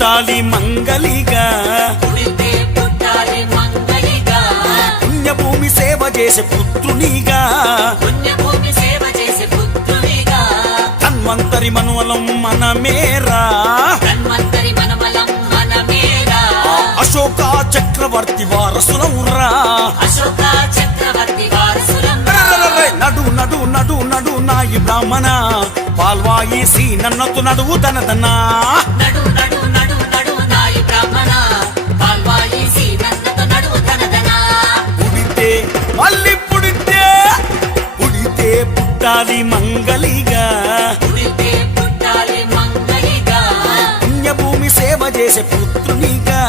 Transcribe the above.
పుట్టాలి మంగళిగా పుణ్యభూమి సేవ చేసే పుత్రునిగా ధన్వంతరి మనవలం మనమేరా అశోక చక్రవర్తి వారసులవురా నడు నడు నడు నడు నాయి బ్రాహ్మణ పాల్వాయి శ్రీ నన్నతు నడువు దనదనా పుడితే మళ్ళీ పుడితే పుట్టాలి మంగళిగా పుణ్యభూమి సేవ చేసే పుత్రునిగా